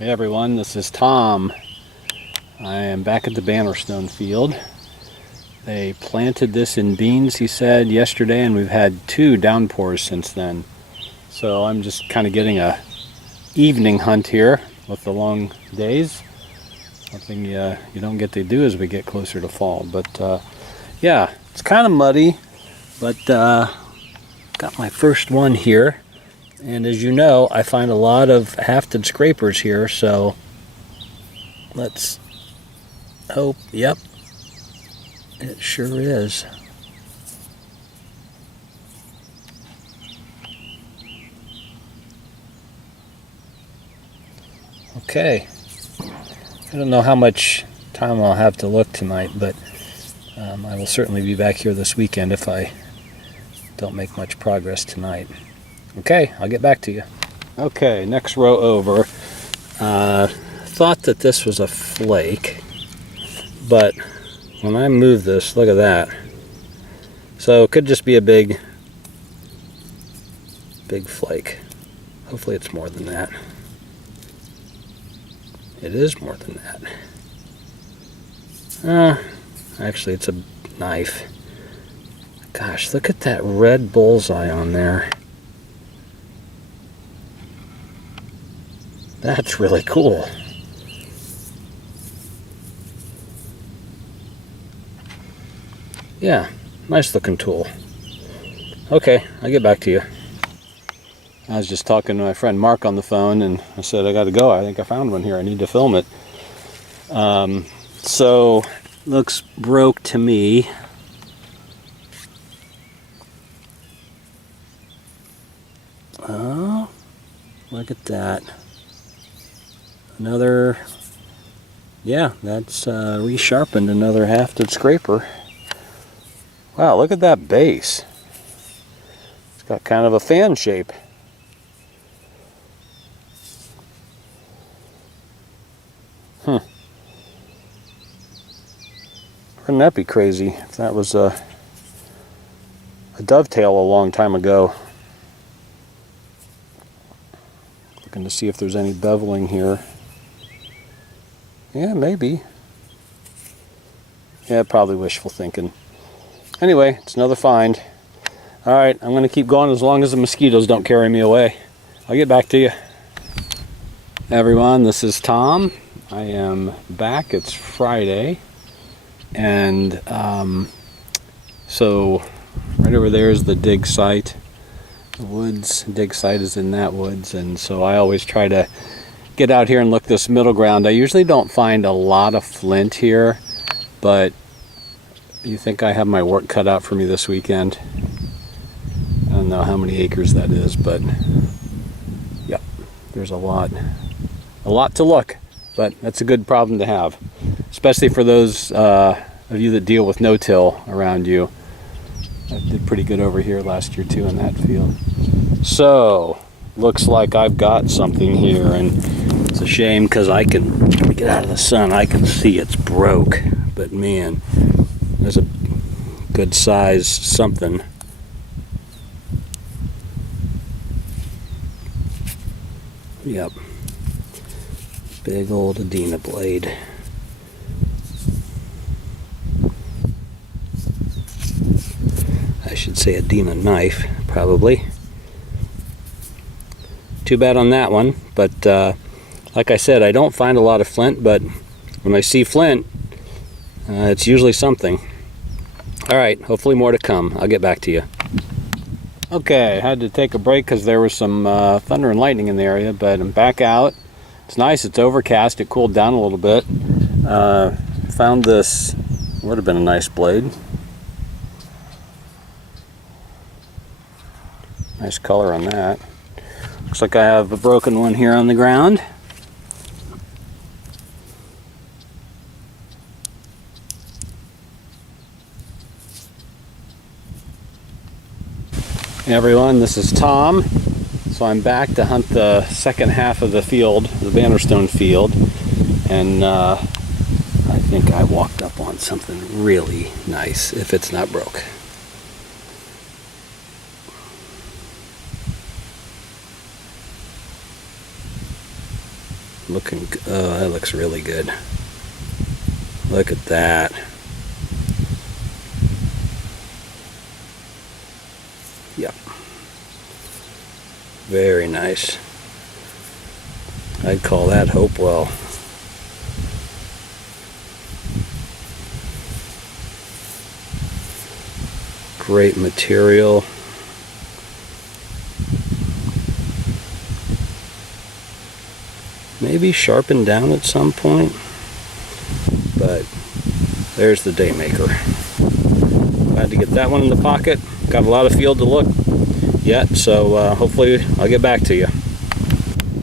Hey everyone, this is Tom. I am back at the Bannerstone field. They planted this in beans, he said, yesterday, and we've had 2 downpours since then. So I'm just kind of getting a evening hunt here with the long days. Something you don't get to do as we get closer to fall. But yeah, it's kind of muddy, but got my first one here. And as you know, I find a lot of hafted scrapers here, so let's hope. Yep, it sure is. Okay, I don't know how much time I'll have to look tonight, but I will certainly be back here this weekend if I don't make much progress tonight. Okay, I'll get back to you. Okay, next row over. Thought that this was a flake, but when I move this, look at that. So it could just be a big flake. Hopefully it's more than that. It is more than that. Actually, it's a knife. Gosh, look at that red bullseye on there. That's really cool. Yeah, nice looking tool. Okay, I'll get back to you. I was just talking to my friend Mark on the phone, and I said, I gotta go. I think I found one here. I need to film it. So, looks broke to me. Oh, look at that. Another, yeah, that's resharpened another hafted scraper. Wow, look at that base. It's got kind of a fan shape. Wouldn't that be crazy if that was a dovetail a long time ago? Looking to see if there's any beveling here. Yeah, maybe. Yeah, probably wishful thinking. Anyway, it's another find. Alright, I'm going to keep going as long as the mosquitoes don't carry me away. I'll get back to you. Everyone, this is Tom. I am back. It's Friday. And so right over there is the dig site. The woods, dig site is in that woods. And so I always try to get out here and look this middle ground. I usually don't find a lot of flint here, but you think I have my work cut out for me this weekend. I don't know how many acres that is, but yep, there's a lot to look, but that's a good problem to have, especially for those of you that deal with no-till around you. I did pretty good over here last year too in that field. So looks like I've got something here, and it's a shame because I can get out of the sun. I can see it's broke, but man, there's a good size something. Yep, big old Adena blade. I should say Adena knife, probably. Too bad on that one, but like I said, I don't find a lot of flint, but when I see flint, it's usually something. Alright, hopefully more to come. I'll get back to you. Okay, I had to take a break because there was some thunder and lightning in the area, but I'm back out. It's nice, it's overcast, it cooled down a little bit. Found this, would have been a nice blade. Nice color on that. Looks like I have a broken one here on the ground. Hey everyone, this is Tom. So I'm back to hunt the second half of the field, the Bannerstone field, and I think I walked up on something really nice, if it's not broke. Looking, oh, that looks really good. Look at that. Yep. Very nice. I'd call that Hopewell. Great material. Maybe sharpened down at some point, but there's the Daymaker. Glad to get that one in the pocket. Got a lot of field to look yet, so hopefully I'll get back to you.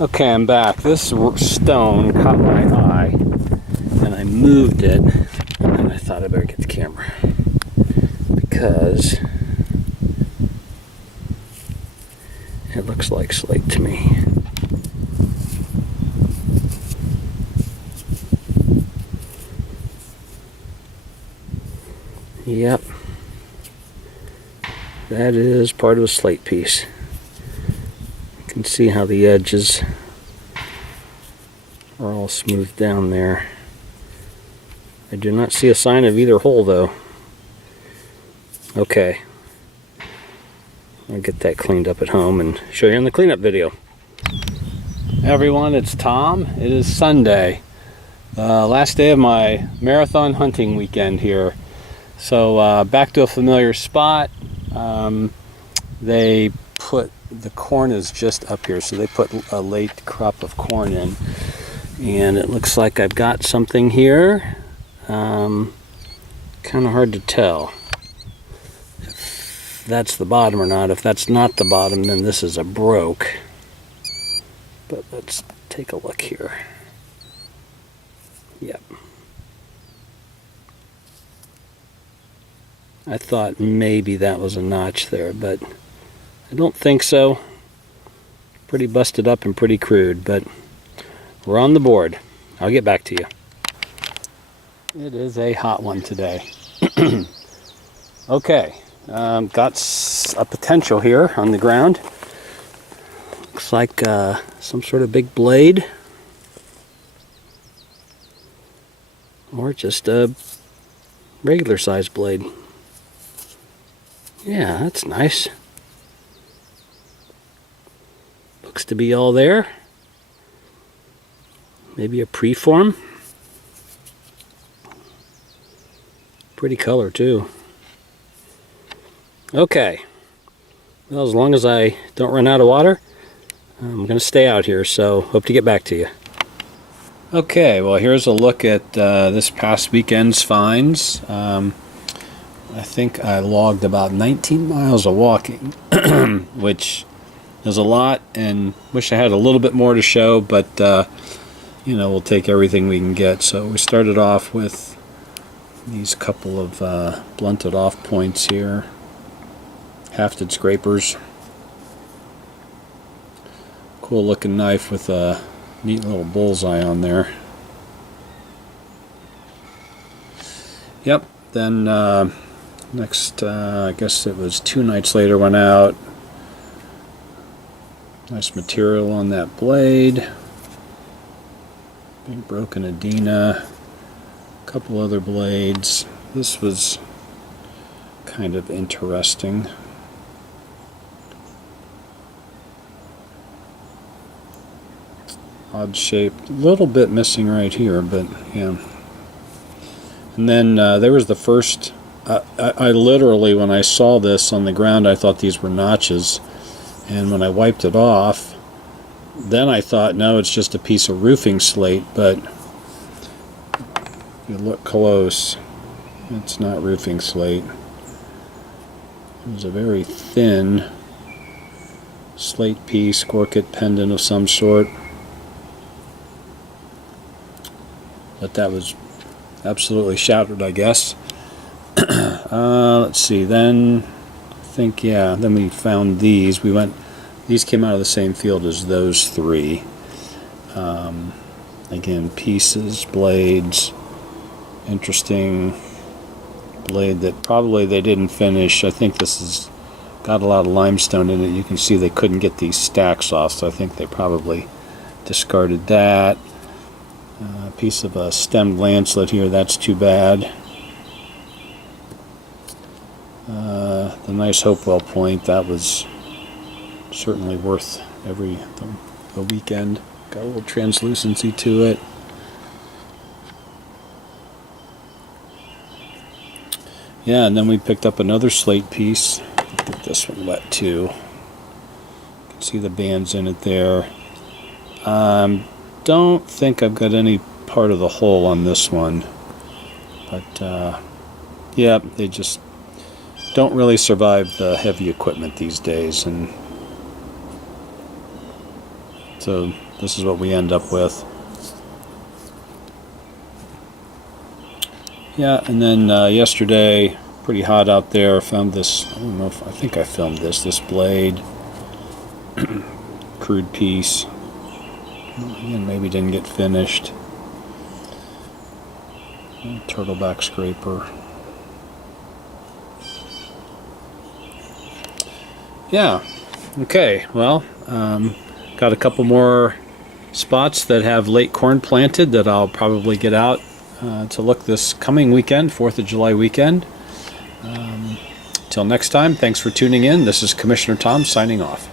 Okay, I'm back. This stone caught my eye, and I moved it, and I thought I better get the camera because it looks like slate to me. Yep, that is part of a slate piece. You can see how the edges are all smoothed down there. I do not see a sign of either hole though. Okay, I'll get that cleaned up at home and show you in the cleanup video. Everyone, it's Tom. It is Sunday, last day of my marathon hunting weekend here. So back to a familiar spot. They put, the corn is just up here, so they put a late crop of corn in, and it looks like I've got something here. Kind of hard to tell if that's the bottom or not. If that's not the bottom, then this is a broke. But let's take a look here. Yep. I thought maybe that was a notch there, but I don't think so. Pretty busted up and pretty crude, but we're on the board. I'll get back to you. It is a hot one today. Okay, got a potential here on the ground. Looks like some sort of big blade, or just a regular sized blade. Yeah, that's nice. Looks to be all there. Maybe a preform. Pretty color too. Okay. Well, as long as I don't run out of water, I'm going to stay out here, so hope to get back to you. Okay, well, here's a look at this past weekend's finds. I think I logged about 19 miles of walking, which is a lot, and wish I had a little bit more to show, but you know, we'll take everything we can get. So we started off with these couple of blunted off points here, hafted scrapers. Cool looking knife with a neat little bullseye on there. Yep, then next, I guess it was 2 nights later, went out. Nice material on that blade. Big broken Adena. A couple other blades. This was kind of interesting. Odd shape. A little bit missing right here, but yeah. And then there was the first... I literally, when I saw this on the ground, I thought these were notches, and when I wiped it off, then I thought, no, it's just a piece of roofing slate. But if you look close, it's not roofing slate. It was a very thin slate piece, Corkit pendant of some sort, but that was absolutely shattered, I guess. Let's see, then I think, yeah, then we found these. These came out of the same field as those 3. Again, pieces, blades, interesting blade that probably they didn't finish. I think this has got a lot of limestone in it. You can see they couldn't get these stacks off, so I think they probably discarded that. Piece of a stemmed lancelet here, that's too bad. The nice Hopewell point, that was certainly worth the weekend. Got a little translucency to it. Yeah, and then we picked up another slate piece. Get this one wet too. You can see the bands in it there. Don't think I've got any part of the hole on this one, but yeah, they just don't really survive the heavy equipment these days, and so this is what we end up with. Yeah, and then yesterday, pretty hot out there, found this, I don't know if, I think I filmed this blade, crude piece. Again, maybe didn't get finished. Turtleback scraper. Yeah, okay, well, got a couple more spots that have late corn planted that I'll probably get out to look this coming weekend, 4th of July weekend. Till next time, thanks for tuning in. This is Commissioner Tom signing off.